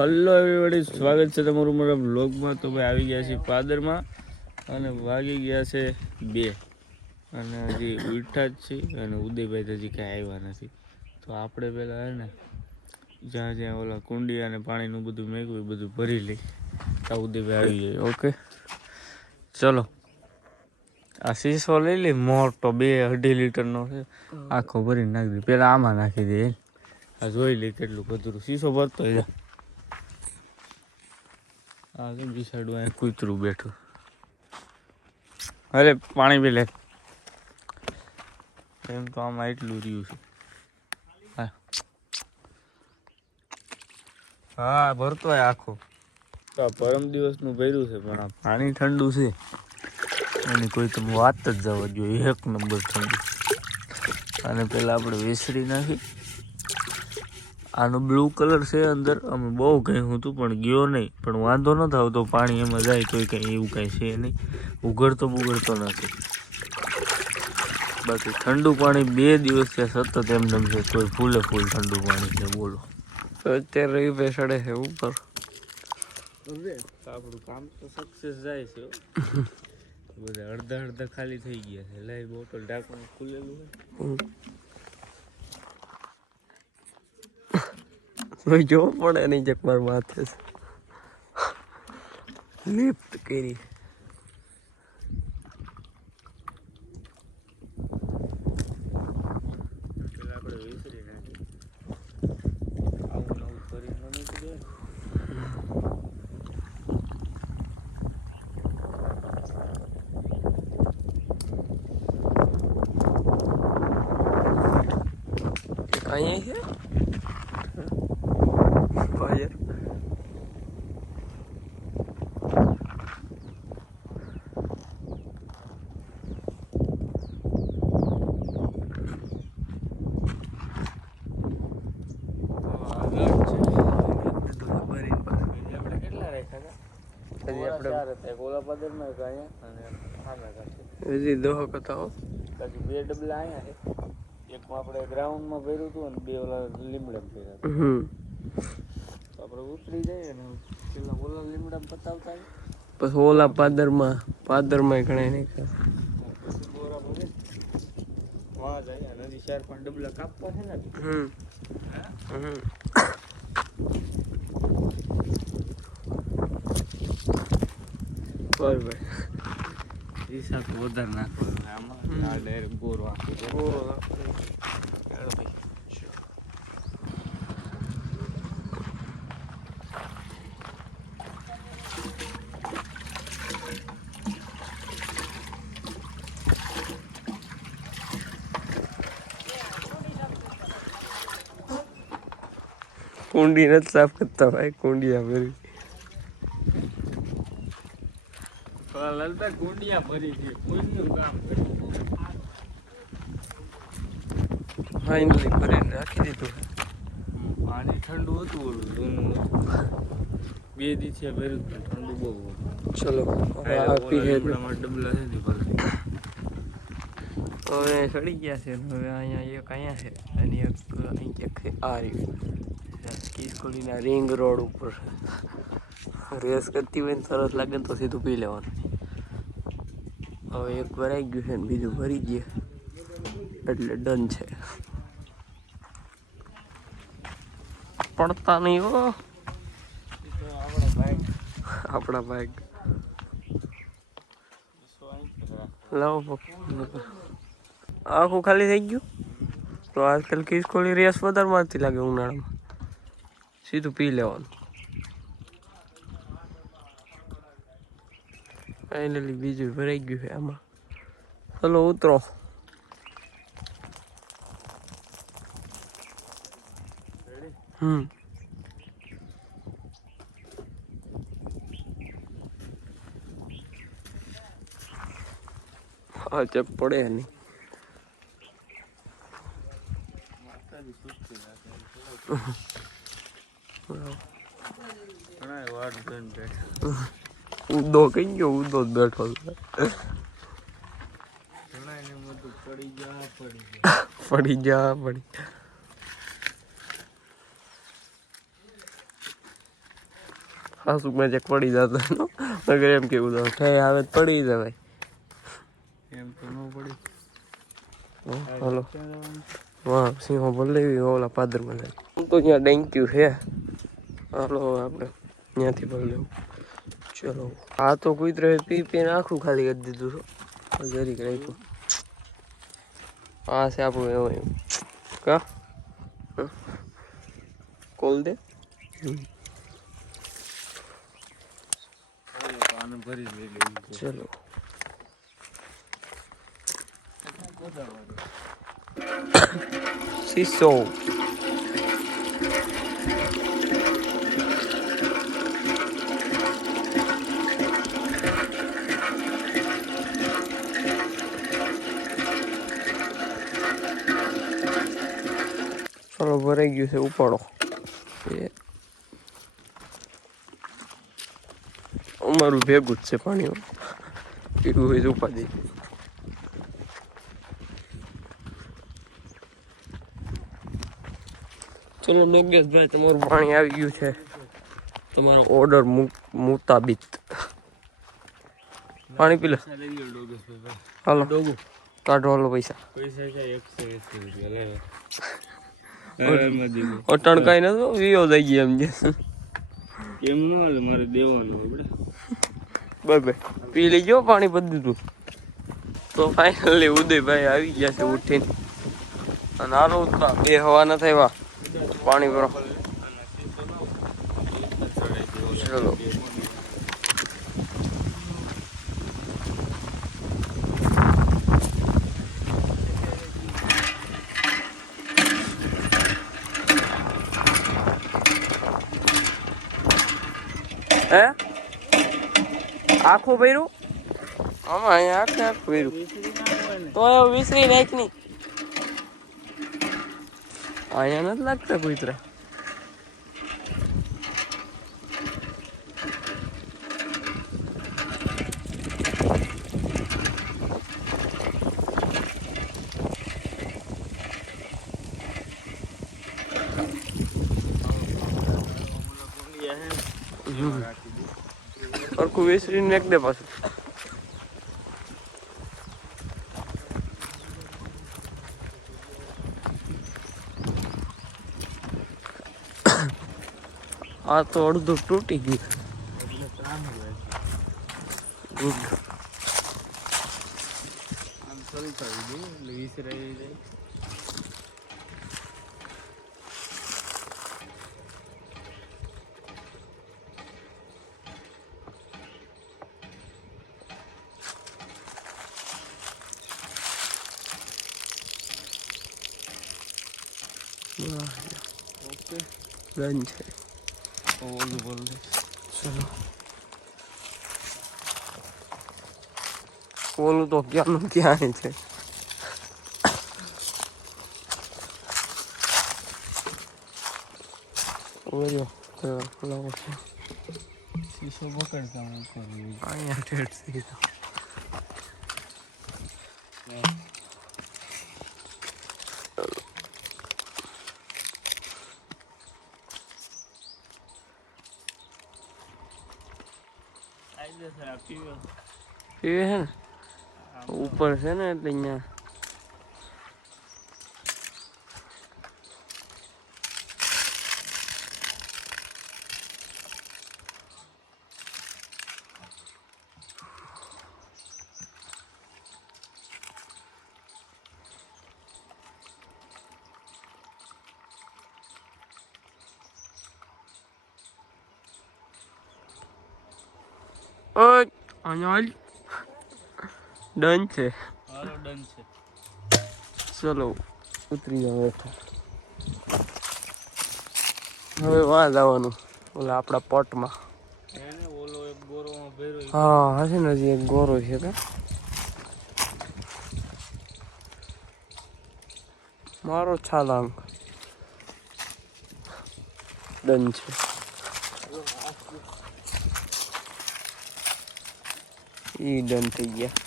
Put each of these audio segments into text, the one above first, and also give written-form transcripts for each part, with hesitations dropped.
Hello everybody, સ્વાગત છે તમારું મારા બ્લોગમાં. તો ભાઈ આવી ગયા છે પાદરમાં અને વાગી ગયા છે 2 અને હજી ઉઠા જ છે અને ઉદયભાઈ તો હજી કાંઈ આવ્યા નથી. તો આપણે પહેલાં હે ને જ્યાં જ્યાં ઓલા કુંડી અને પાણીનું બધું મેળવ્યું બધું ભરી લઈ. તો ઉદયભાઈ આવી જાય. ઓકે ચલો, આ શીશો લઈ લે મોટો 2-2.5 લીટરનો છે, આખો ભરીને નાખી દે. પહેલાં આમાં નાખી દે, આ જોઈ લે કેટલું કચરું. શીશો ભરતો હોય. આ કેમ બિસાડું અહીંયા કૂતરું બેઠું. અરે પાણી પી લે. એમ તો આમાં એટલું રહ્યું છે. હા ભરતો હોય આખો. તો આ પરમ દિવસનું ભર્યું છે પણ આ પાણી ઠંડુ છે એની કોઈ તમે વાત જ જવા જોઈએ. 1 નંબર ઠંડુ. અને પહેલાં આપણે વેસરી નાખી. આનો બ્લુ કલર છે અંદર. અમે બહુ કહ્યું હતું પણ ગયો નહીં. પણ વાંધો ન આવતો, પાણી એમાં જાય તોય કંઈ એવું કાંઈ છે નહીં. ઉઘડતો નથી. બાકી ઠંડુ પાણી 2 દિવસ થયા સતત એમને છે, તોય ફૂલે ફૂલ ઠંડુ પાણી છે. બોલો અત્યારે રવિ બેસાડે છે ઉપર. આપણું કામ તો સક્સેસ જાય છે. બધા અડધા ખાલી થઈ ગયા છે. લાઈ બોટલ ઢાંકણું ખુલેલું હોય જોવું પડે નહીં. જકવાર માથે લિફ્ટ કરી. પેલા આપણે વિસરી નાખીએ. આવું નવું કરી ન નીકળે. અહીંયા છે ફાયર. હજી દોહો કથાઓ 2 ડબલા અહીંયા છે. એકમાં આપણે ગ્રાઉન્ડમાં ભર્યું હતું અને 2 ઓલા લીમડા ભર્યા. તો આપણે ઉતરી જઈએ ને પેલા ઓલા લીમડા પતાવતા પછી ઓલા પાદરમાં ઘણા નહીં. પછી બોરા ભરે વાં જાય. નદી 4-5 ડબલા કાપવા છે ને. બરાબર. હિસાબ વધારે નાખવાનું આમાં. આ ડાયરેક્ટ બોરો આપો. કુંડી નથી સાફ કરતા ભાઈ. કુંડી આ ભરી લલતા કુંડિયા ભરી છે. કોઈનું કામ કર્યું. ફાઇનલી ભરીને રાખી દીધું. પાણી ઠંડુ હતું, ઓલું જૂનું હતું. 2 દિવસે ભર્યું હતું. ઠંડુ બહુ હતું. ચલો ડબલા છે. હવે ચડી ગયા છે. હવે અહીંયા એક અહીંયા છે અને એક અહીં છે. આ રહ્યું કિસ્કોલીના રિંગ રોડ ઉપર રેસ કરતી હોય ને સરસ લાગે ને તો સીધું પી લેવાનું. હવે એક ભરાઈ ગયું છે ને બીજું ભરી ગયે એટલે ડન છે. પડતા નહીં હો આપણા બાઈક. લાવો આખું ખાલી થઈ ગયું. તો આજકાલ કિસ્કોલી રેસ વધારે મારતી લાગે ઉનાળામાં. સીધું પી લેવાનું. ફાઇનલી બીજું ભરાઈ ગયું છે આમાં. ચલો ઉતરો. હા ચેક પડે નહીં. ઉદો કઈ ગયો. ઉદો જ બેઠો પડી જા. હાસુક મેં ચેક પડી જતો અગર એમ કેવું તો ઠે આવે તો પડી જવાય એમ તો ન પડી. હાલો વાહ સિંહો ભલે ઓલા પાદરમાં જાય હું તો ત્યાં ડેન્ક્યું છે હાલો હવે આપણે ત્યાંથી ભરી લેવું ચલો આ તો કૂતરે પી પીને આખું ખાલી કરી દીધું છે જરીક રાખ્યું આ છે આપણું એવું કા કોલ દે આને ભરી લઈ લેવું છે. ચલો સીસો ચલો ભરાઈ ગયું છે ઉપાડો એ અમારું ભેગું જ છે પાણી પીવું હોય તો ઉપાડી ચલો નગેશભાઈ તમારું પાણી આવી ગયું છે તમારો ઓર્ડર મુતાબિક પાણી પી લો હાલો ડોગું કાઢો હાલો પૈસા પૈસા છે 180 રૂપિયા લે અરે અટણ કઈ નતો વિયો થઈ ગયો એમ કે કેમ ન હાલે મારે દેવાનું આપણે બરાબર પી લેજો પાણી પી દીધું તો ફાઇનલી ઉદયભાઈ આવી ગયા છે ઉઠીને અને હાલો ઉતરા બે હવા ન થાય પાણી ભરો ચલો હે આખું ભર્યું આમાં અહીંયા આખે આખું ભર્યું તો વિસરી નાખ ની અહીંયા નથી લાગતા કૂતરા સરખું વિસરી નાખ દે પાછું આ તો અડધું તૂટી ગયું ગુડ આમ શરૂ કરી દઉં એટલે વિસરાઈ જાય. ઓકે ડન છે ઓલું બોલ દે ચલો ઓલું તો ક્યાંનું ક્યાં છે ઓર્યો લાવો છે શીશો પકડતા હું કરું અહીંયા ઠેઠ સીધો પીવે પીવે છે ને ઉપર છે ને એટલે અહીંયા અહીંયા ડન છે હાલો ડન છે. ચલો ઉતરી જાવ હવે વાં જવાનું ઓલા આપણા પોટમાં એને ઓલો એક ગોરોમાં ભર્યો હા હશે ને હજી એક ગોરો છે કે મારો છાલાંગ ડન છે ઈ ડન થઈ ગયા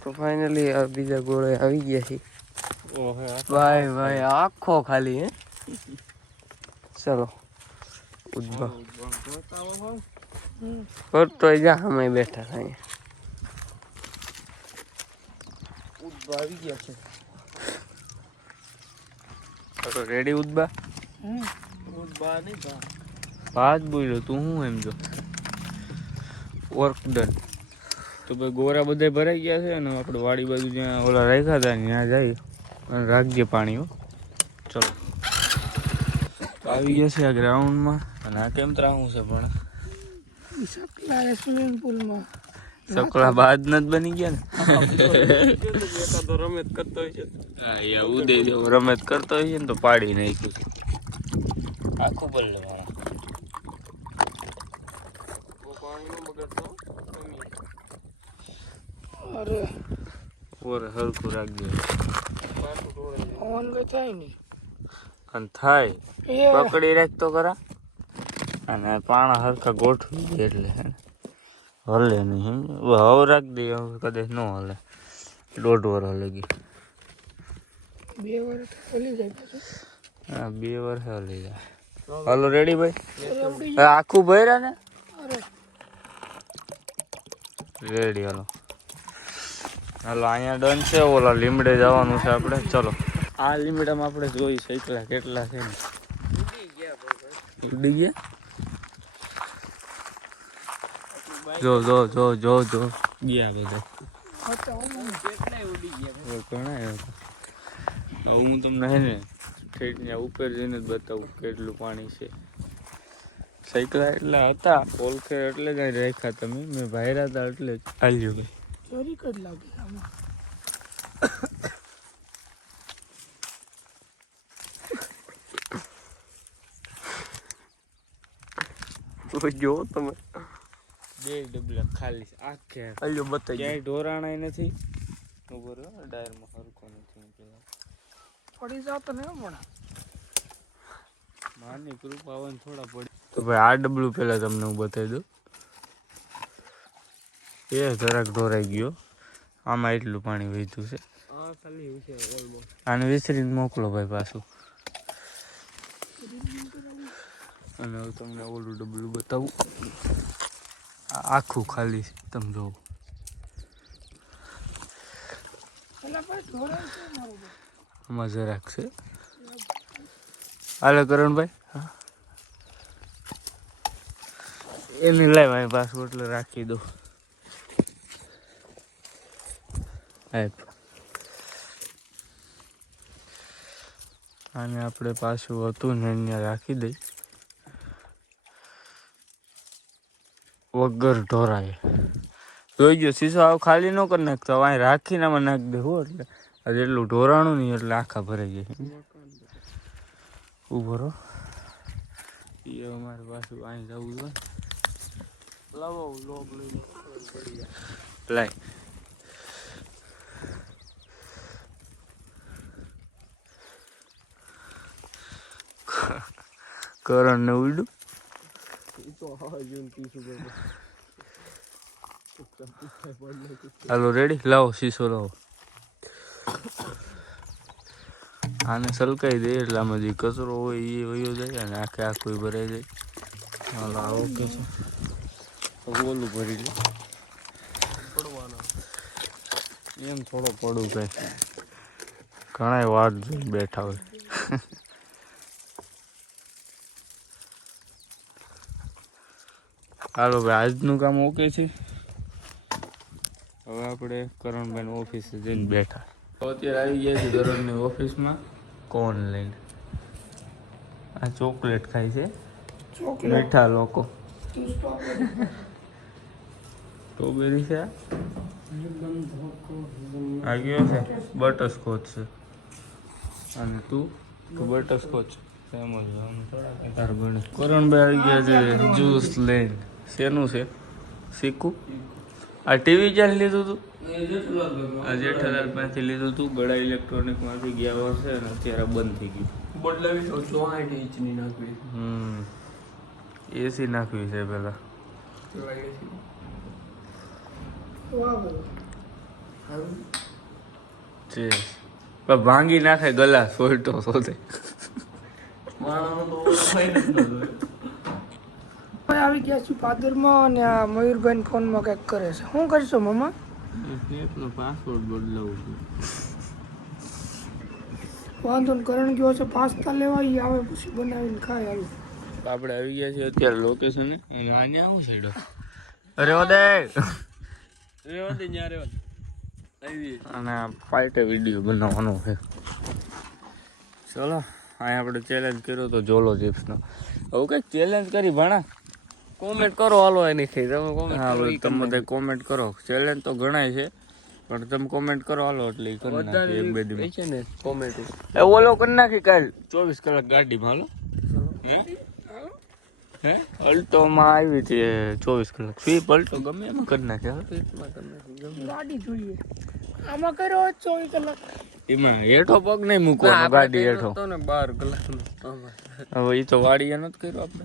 તો ફાઇનલી આ બીજા ગોળે આવી ગયા છે ઓહે ભાઈ ભાઈ આખો ખાલી હે ચલો ઉદ્ભવ કરતો જા અમે બેઠા હતા ઉદ્ભવ આવી ગયા છે. તો રેડી ઉદ્ભા ઉદ્ભવ નહીં બા. વાત બોલ્યો તું હું એમ જો વર્ક ડન. તો ભાઈ ગોરા બધા ભરાઈ ગયા છે અને આપણે વાડી બાજુ જ્યાં ઓલા રાખ્યા હતા ત્યાં જઈએ અને રાખજે પાણીઓ. ચલો આવી ગયા છે આ ગ્રાઉન્ડમાં અને આ કેમ ત્રાવું છે પણ સ્વિમિંગ પુલમાં સકલા બાદ નથી બની ગયા ને. એકાદો રમેત કરતો હોય છે. હા યા ઉદય જેવો રમત કરતો હોય ને તો પાડી નાખ્યું છે આખું બદલે મારા. અરે ઓર હરખું રાખજો ઓન કઈ થાય નહીં. અને થાય પકડી રાખ તો ખરા અને પાણા હરખા ગોઠવી દે એટલે હે ને હલે નહીં સમજ. હવે રાખ દે હવે કદાચ ન હલે 1.5 વાર હલે ગઈ. 2 વર્ષ ખોલી જાય પાછું. હા 2 વર્ષ હલી જાય. હાલો રેડી ભાઈ આખું ભર્યા ને રેડી. હાલો હાલો અહીંયા ડન છે. ઓલા લીમડે જવાનું છે આપણે. ચલો આ લીમડામાં આપણે જોઈ શકલા કેટલા છે ને. ઉડી ગયા જો જો જો જો જો ગયા બધા ઘણા. હું તમને હે ને ઠેઠ ત્યાં ઉપર જઈને જ બતાવું કેટલું પાણી છે. સાયકલા એટલા હતા ઓલખે એટલે જ રાખ્યા તમે. મેં ભાયરા હતા એટલે જ હાલ્યો ભાઈ. ચોરી કદ લાગે આમાં. જો તમે 2 ડબલા ખાલી આખે હાલ્યો બતાવી ક્યાંય ઢોરાણાય નથી. ઉપર ડાયરમાં હરકો નથી. પડી જાવ તો નહીં પણ માની કૃપા હોય ને થોડા પડી. તો ભાઈ આ ડબલું પેલા તમને હું બતાવી દઉં. એ જરાક ઢોરાઈ ગયો. આમાં એટલું પાણી વહેતું છે. આને વિસરીને મોકલો ભાઈ પાછું. અને હવે તમને ઓલું ડબલું બતાવું. આખું ખાલી છે તમે જોવો. આમાં જરાક છે. હાલે કરણભાઈ એને લાવ અહીં પાસપોર્ટ રાખી દો. આને આપણે પાછું હતું ને અહીંયા રાખી દઈ વગર ઢોરાય. જોઈજો શીશો આવ ખાલી ન કરી નાખતો. અહીં રાખીને આમાં નાખી દેવું એટલે જેટલું ઢોરાણું નહીં એટલે આખા ભરાઈ જાય. ઉભો રહો એ અમારે પાછું અહીં જવું હોય. લાવો લોગ લઈ લાય કરણ ને ઉડ્યું. હાલો રેડી લાવો શીશો લાવો. આને સલકાઈ દે એટલે આમાં જે કચરો હોય એ વયો જાય અને આખે આખું ભરાઈ જાય. હાલો આવો કે છે ઓલું ભરી લે એમ થોડો પડું કઈ ઘણા વાત જોઈને બેઠા હોય. હાલો ભાઈ આજનું કામ ઓકે છે. હવે આપણે કરણભાઈ ઓફિસે જઈને બેઠા. અત્યારે આવી ગયા છે કરણની ઓફિસમાં કોન લઈને. આ ચોકલેટ ખાય છે મીઠા લોકો. સ્ટ્રોબેરી છે આ ગયો છે બટરસ્કોચ છે અને તું બટરસ્કોચ એમ જ તાર બને. કરણભાઈ આવી ગયા છે જ્યુસ લઈને. શેનું છે શીખું? આ ટીવી ક્યાં લીધું તું? આ જેઠાલાલ પાસેથી લીધું તું. ગળા ઇલેક્ટ્રોનિકમાંથી ગયા વર્ષે અને અત્યારે બંધ થઈ ગયું. બદલાવી 64 ઇંચની નાખવી. એસી નાખવી છે પેલા. છે ભાંગી નાખે ગલા સોલટો શોધે. આવી ગયા છીએ પાદરમાં અને આ મયુરભાઈ ફોનમાં કંઈક કરે છે. શું કરશો મમ્મા? સ્નેપનો પાસવર્ડ બદલાવું છું. વાંધો ને કરણ ગયો છે પાસ્તા લેવા, ઈ આવે પછી બનાવીને ખાય. હાલો આપણે આવી ગયા છીએ અત્યારે લોકેશને અને આને આવું સાઈડો રેવા દે ન્યા રેવા અને પાર્ટે વિડીયો બનાવવાનો છે. ચલો અહીં આપણે ચેલેન્જ કર્યો તો જોલો ચિપ્સનો. હવે કંઈક ચેલેન્જ કરી ભણા કોમેન્ટ કરો હાલો એની થઈ તમે કોમેન્ટ હા ભાઈ તમે બધા કોમેન્ટ કરો. ચેલેન્જ તો ઘણાય છે પણ તમે કોમેન્ટ કરો હાલો એટલે ઈ કરી નાખીએ એક બે દી છે ને કોમેન્ટ એ ઓલો કરી નાખી કાલ 24 કલાક ગાડીમાં હાલો હે અલ્ટોમાં આવી હતી 24 કલાક સ્વીપ અલ્ટો ગમે એમાં કરી નાખે ગાડી જોઈએ. આમાં કર્યો હોત 24 કલાક. એમાં હેઠો પગ નહીં મૂકવાનો ગાડી હેઠો. તો ને 12 કલાકનો હવે એ તો વાડીએ નથી કર્યો આપણે.